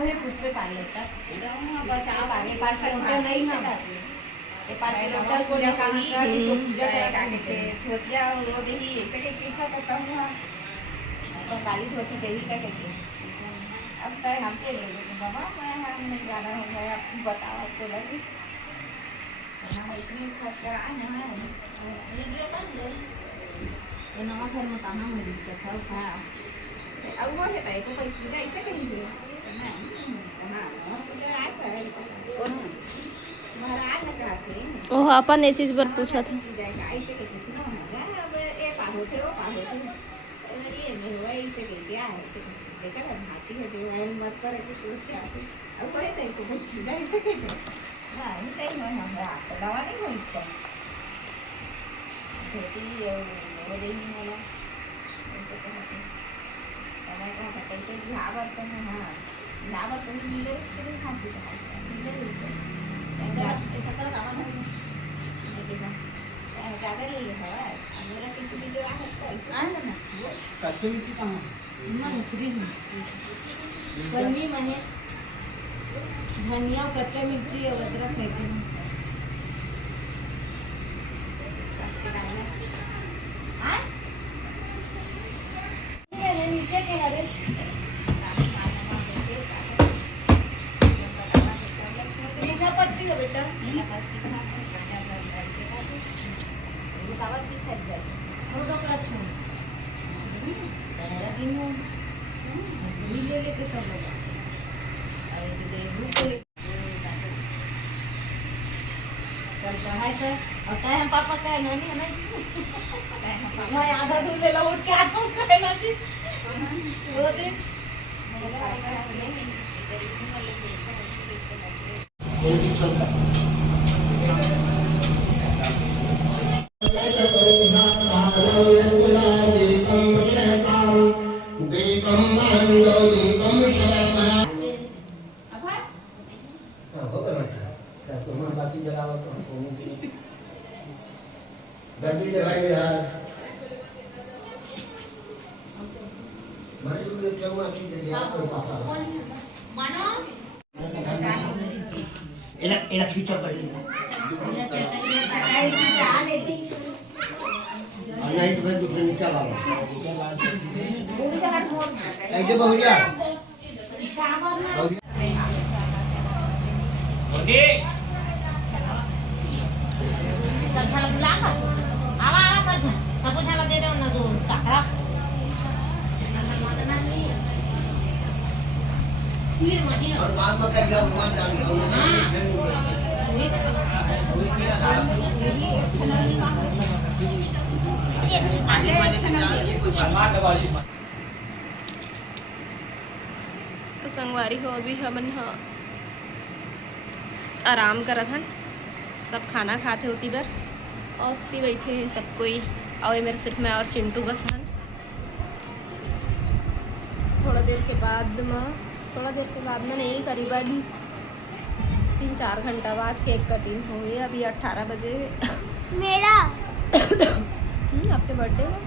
हे पुष्पे पार्लरचा बस आगे 5 किलोमीटर नहीं ना ते 5 किलोमीटर को निकालना तो पूजा करेगा के धोतिया वो देही ऐसे के किसा करता हुआ तो काली धोती देही का के अब तय हमके ले लो बाबा मैं हम नहीं जाना हो गया बताओ आपको लगी ना इतनी खर्च कराए ना वीडियो बन गई ये नवा घर में कहां में दिक्कत है हां अब वो है ताई को कोई पूजा ऐसे कहीं है ना हां तो आए थे कौन महाराज ने कहा थे ओह अपन ये चीज पर पूछा था ऐसे के कितना है अब ये पाहो थे वो पाहो थे ये नहीं हुआ ऐसे के क्या है ऐसे देखा ना हाथी है जो है मत कर के पूछ के आते अब कोई ताई को कुछ पूजा ऐसे के हां ये ताई में हम दवा नहीं हो इसका खेती वो देही वाला ऐसे कहते हैं मैं कहता कैसे झावर तो है हां झावर तो नीले से खाती है नीले ऐसा कर आवाज है देखना ज्यादा ले है मेरा किसी वीडियो आ सकता है आ ना कच्ची मिर्ची कहाँ मन फ्रीज में पन्नी मने धनिया कच्चा मिर्ची और अदरक है कि नीचे के हरे मीठा पत्ती है बेटा छोटो का छोड़ ले लेके सब लोग करता है तो होता है पापा का है नहीं है ना मैं आधा दूर ले लो उठ के आता हूँ कहना जी वो दे Ela kita balik. Anak itu kan tu nikah lah. Ada bahuria. Okey. चल बुला आवा आवा सब छाला दे दो ना दो साखरा फिर मनी और बाद में कर दिया भगवान जान गया तो संगवारी हो अभी हमन आराम करत हन सब खाना खाते होती बर और बैठे हैं सब कोई और मेरे सिर्फ मैं और चिंटू बस हन थोड़ा देर के बाद नहीं करीबन 3-4 घंटा बाद केक कटिंग हुई है। अभी 18 बजे मेरा आपके बर्थडे में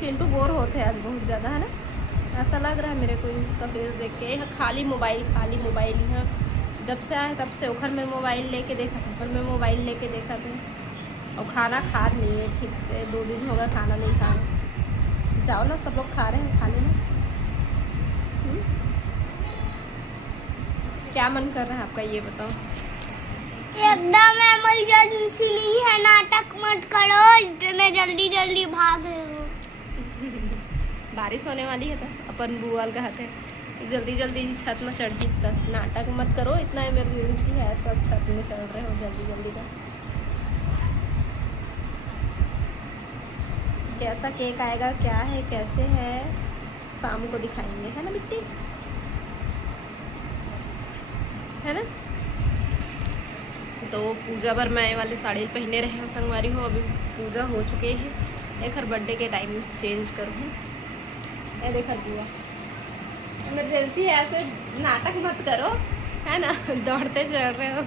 चिंटू बोर होते हैं आज बहुत ज़्यादा है ना ऐसा लग रहा है मेरे को इसका फेस देख के खाली मोबाइल यहाँ जब से आए तब से उखर में मोबाइल लेके देखा था और खाना खा नहीं है ठीक से 2 दिन हो गया खाना नहीं खाया जाओ ना सब लोग खा रहे हैं खा लेना क्या मन कर रहा है आपका ये बताओ एकदम इमरजेंसी ली है नाटक मत करो इतने जल्दी भाग रहे हो बारिश होने वाली है तो अपन बुआल कहते हैं जल्दी छत में चढ़ जिस तक नाटक मत करो इतना इमरजेंसी है सब छत में चढ़ रहे हो जल्दी का कैसा केक आएगा क्या है कैसे है शाम को दिखाएंगे है ना बिट्टी है ना। तो पूजा पर मैं वाले साड़ी पहने रहे हैं संगवारी हो अभी पूजा हो चुके हैं एक हर बर्थडे के टाइम चेंज करूँ ये देखा बुआ इमरजेंसी है ऐसे नाटक मत करो है ना दौड़ते चढ़ रहे हो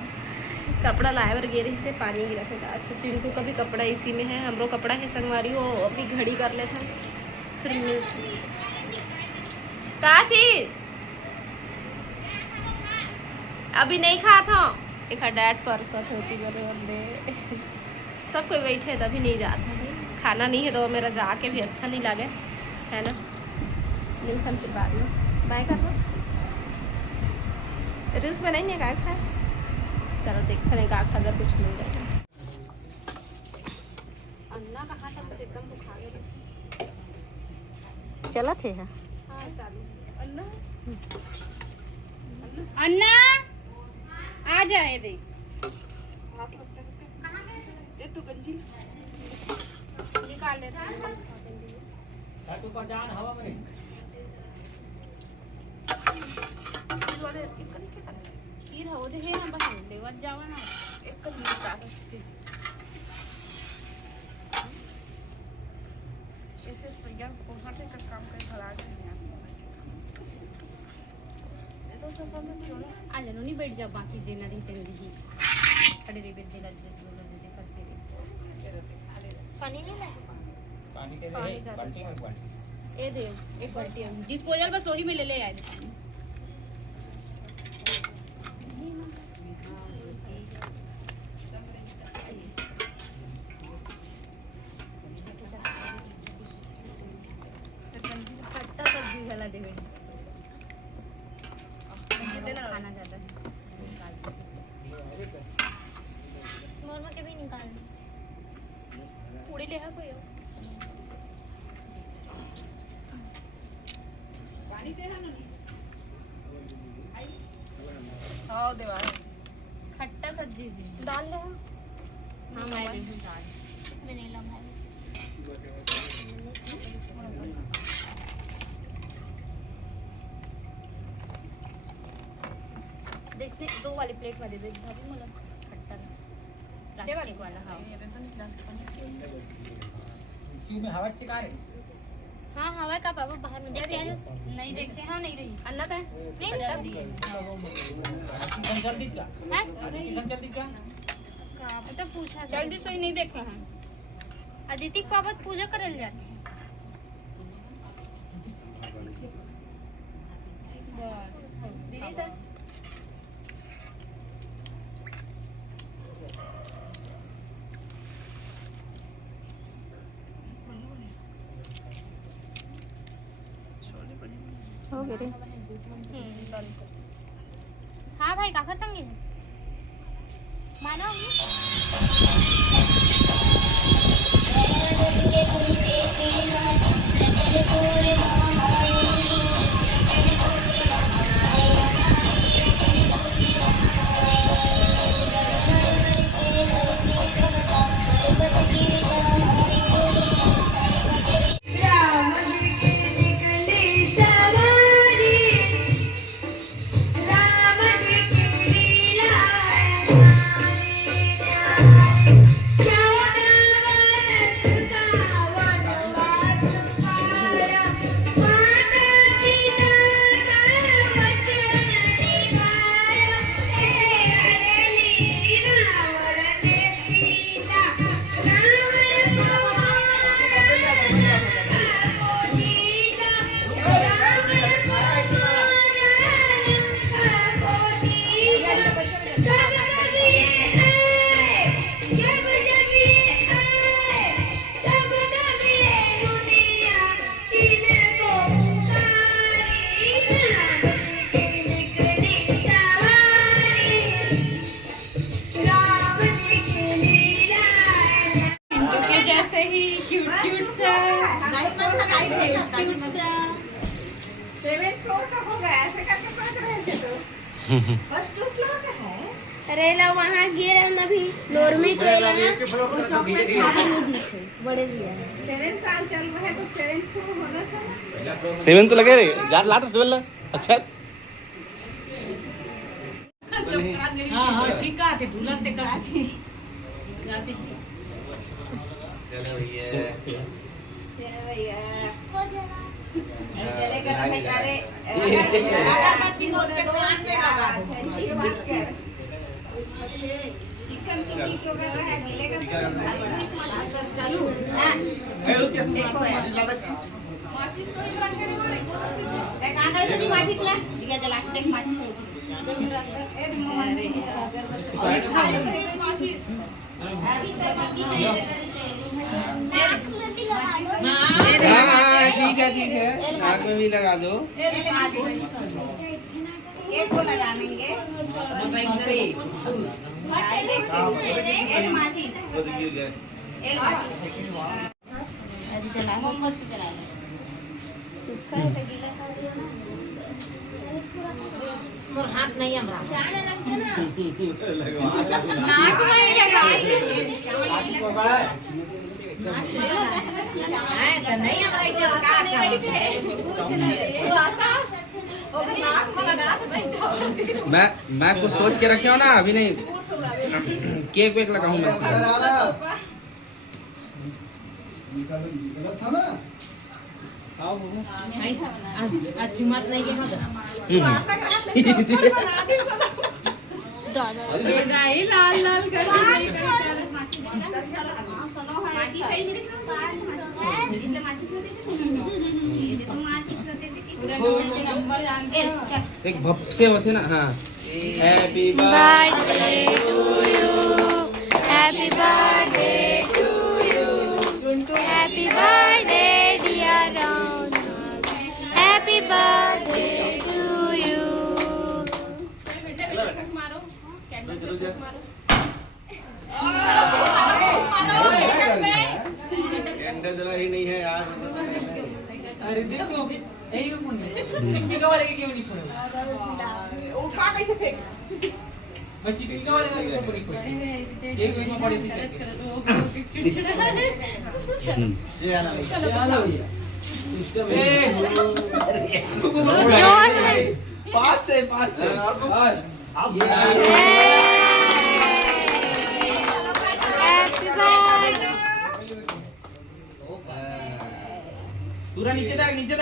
कपड़ा लाए और गिरी से पानी गिरा था अच्छा चिंटू का भी कपड़ा इसी में है हमरो कपड़ा है संगवारी हो अभी घड़ी कर लेते हैं फिर का चीज अभी नहीं खा था एक डैड परसत होती मेरे बंदे सब कोई बैठे तभी नहीं जाता भाई खाना नहीं है तो मेरा जाके भी अच्छा नहीं लगे है ना। मिलसन फिर बाद में बाय कर लो रील्स बनाई नहीं का खा चलो देखते नहीं का अगर कुछ मिल जाए। अन्ना कहाँ तक एकदम बुखा गए चला थे हाँ चालू अन्ना अन्ना आ जाए दे तू गंजी निकाल ले खीर हो दे हे ना बहन देवत जावा ना एक निकाल ऐसे सैया कोहा पे काम कर खड़ा है तो सब में क्यों आ जानो नहीं बैठ जा बाकी देना नहीं तेरी ही खड़े रे बेद दे करते रे पानी नहीं लाए पानी के बाल्टी में बाल्टी ए दे एक बाल्टी डिस्पोजल बस वही में ले ले आए खट्टा सब्जी गला दे खाना ज्यादा मोरमा के भी निकाल पूड़ी ले है कोई पानी दे ना हाँ देवा खट्टा सब्जी दी दाल ले हाँ मैं ले दाल मैंने ला भाई देखने दो वाली प्लेट मध्ये दे भाभी मला खट्टा प्लास्टिक वाला हाँ में हवा के कार है हाँ हवा का पापा बाहर में देख रहे नहीं देखते हाँ नहीं रही अन्ना का किशन जल्दी का हैं किशन जल्दी का का पता पूछा जल्दी सोई नहीं देखे हैं अदिति पापा पूजा करल जाते हैं बस दीदी सर हो गए रे हाँ भाई काकर संगे मानो जैसे ही क्यूट क्यूट सा सेवन फ्लोर का होगा ऐसे करके पहुंच रहे थे तो फर्स्ट फ्लोर का है रेला वहाँ गिरे ना भी फ्लोर में रेला ना बड़े दिया 7 साल चल रहा है तो 7 फ्लोर होना था ना 7 तो लगे रे यार लात बोल अच्छा हाँ ठीक है दुल्हन ते कराती जाती चलो भैया चलेगा तो भाई अरे अगरबत्ती को उसके कान पे लगा दो चिकन चिल्ली क्यों कर रहा है मिलेगा तो चलो देखो यार माचिस तो ही बंद करे एक सांगा तुझी माचीसला दिया जला टेक माचीस ठीक है नाक में भी लगा दो। एक को लगाएंगे हाथ नहीं हमारा नाक में मैं कुछ सोच के रखे हो ना, अभी नहीं केक वेक लगाऊं मैं। चुमत नहीं है लाल लाल कर एक भप से होते ना। हाँ happy birthday to you, happy birthday to you, happy birthday dear Raunak, happy birthday to you. ही नहीं है यार। अरे देखो यही में फोन चिकनी का वाले के क्यों नहीं फोन उठा कैसे फेंक मैं चिकनी का वाले का क्यों नहीं फोन एक में पड़ी थी पास से और पूरा नीचे तक और नीचे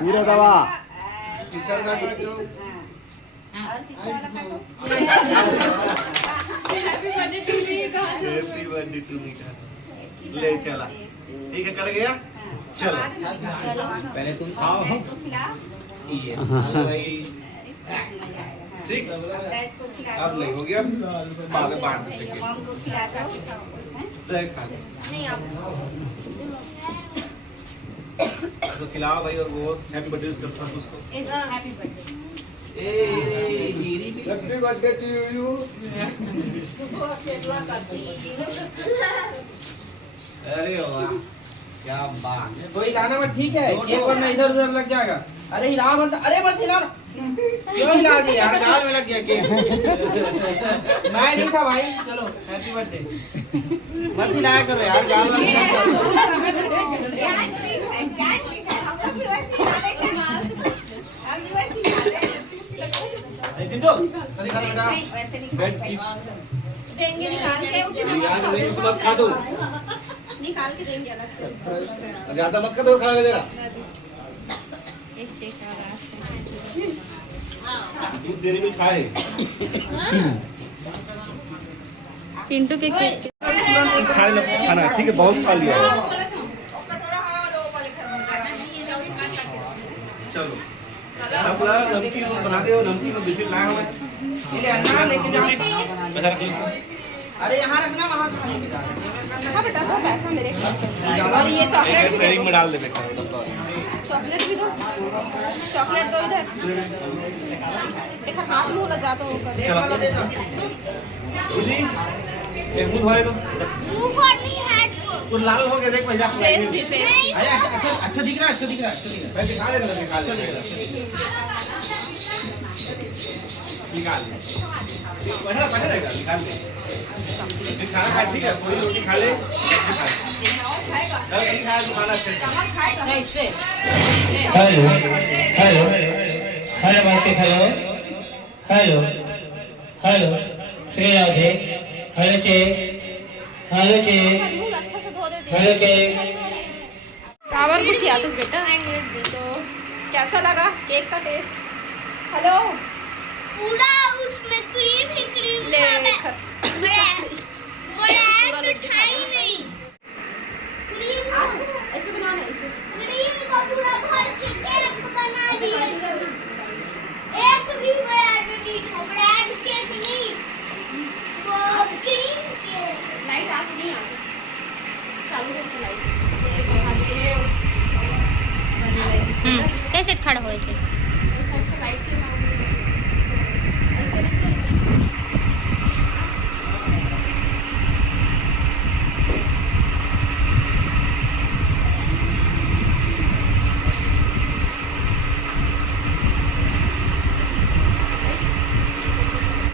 पूरा दवा हैप्पी बर्थडे टू मी का ले चला। ठीक है कर गया। चलो पहले तुम खाओ। ये ठीक अब नहीं हो गया, बाद में बांट सकते तो खिलाओ भाई। और वो हैप्पी बर्थडे कर सब उसको। Happy birthday happy birthday to you. अरे वाह क्या बात है। कोई हिलाना मत, ठीक है? केक वरना इधर उधर लग जाएगा। अरे हिला मत, अरे मत हिला। क्यों हिला दिया यार? गाल में लग गया केक। मैं नहीं था भाई। चलो हैप्पी बर्थडे। मत हिलाया करो यार, गाल में लग जाता देंगे निकाल के उसे मत खा दो, निकाल के देंगे अलग से। ज्यादा मत खा दो, खा देगा। एक देखा दूध देरी में खाए। चिंटू के केक खाए लो खाना, ठीक है? बहुत खा लिया। चलो अब नमकीन बनाते हो। नमकीन को बिस्किट लाए हुए। ले अन्ना लेके जाओ। अरे यहाँ रखना, वहाँ कहाँ लेके जाना? हाँ बेटा दो पैसा मेरे और ये चॉकलेट भी दे शेयरिंग दो। में डाल दे बेटा। चॉकलेट भी दो, चॉकलेट दो इधर। एक हाथ मुँह लग जाता हूँ ऊपर। मुँह धोए तो मुंह को नहीं, हैट को। वो लाल हो गया। देख भैया फेस भी फेस अरे अच्छा दिख रहा है, अच्छा दिख रहा है। मैं दिखा देगा, दिखा देगा। निकाल दे। पहले रहेगा, निकाल दे। खाना खा, ठीक है? कोई रोटी खा ले, सब्जी खा ले। नहीं खाया तो खाना अच्छा हेलो हेलो हेलो बच्चे, hello hello hello Shri Radhe, hello चे, हेलो चे, मुँह अच्छा से धो दे। हेलो चे। कावर कुछ आते बेटा। तो कैसा लगा केक का टेस्ट? हेलो पूरा उसमें क्रीम ही क्रीम ले था। खत बड़ा मिठाई नहीं, क्रीम को ऐसे बनाना है इसे। क्रीम को कैसे खड़ा हो लाइट के